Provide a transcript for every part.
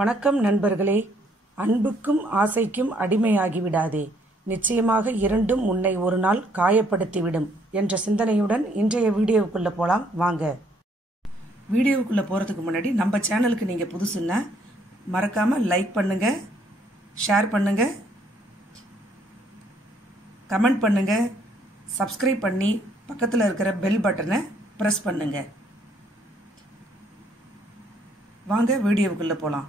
வணக்கம் நண்பர்களே. அன்புக்கும் ஆசைக்கும் அடிமையாகிவிடாதே, நிச்சயமாக இரண்டும் உன்னை ஒரு நாள் காயப்படுத்திவிடும் என்ற சிந்தனையுடன் இன்றைய வீடியோவுக்குள்ளே போகலாம் வாங்க. வீடியோவுக்குள்ளே போகிறதுக்கு முன்னாடி நம்ம சேனலுக்கு நீங்கள் புதுசுன்னா மறக்காமல் லைக் பண்ணுங்கள், ஷேர் பண்ணுங்கள், கமெண்ட் பண்ணுங்கள், சப்ஸ்கிரைப் பண்ணி பக்கத்தில் இருக்கிற பெல் பட்டனை ப்ரெஸ் பண்ணுங்கள். வாங்க வீடியோவுக்குள்ளே போகலாம்.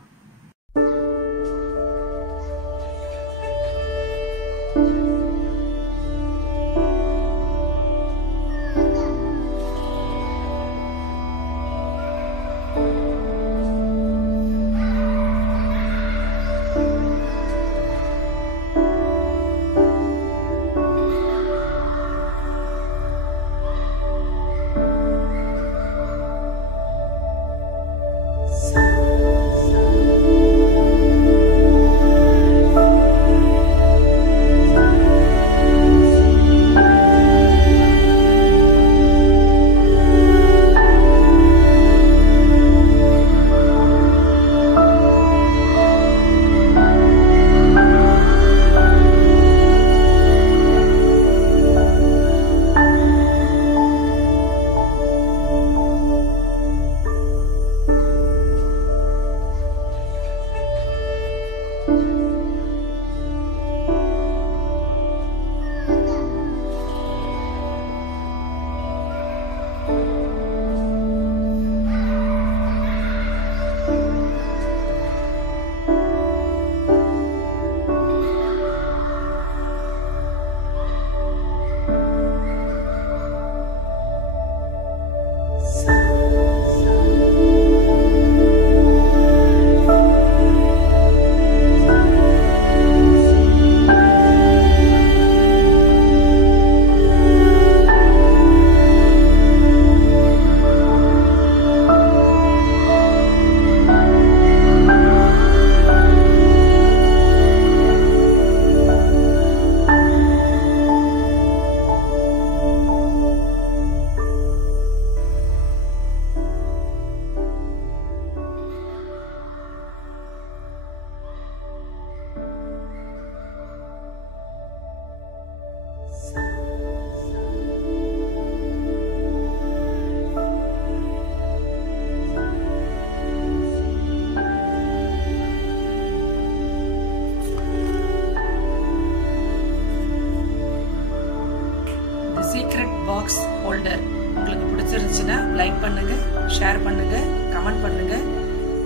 சீக்ரெட் பாக்ஸ் ஹோல்டர் உங்களுக்கு பிடிச்சிருந்துச்சுன்னா லைக் பண்ணுங்க, ஷேர் பண்ணுங்க, கமெண்ட் பண்ணுங்க,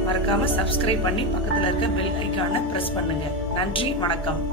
மறக்காம சப்ஸ்கிரைப் பண்ணி பக்கத்துல இருக்க பெல் ஐகானை பிரஸ் பண்ணுங்க. நன்றி, வணக்கம்.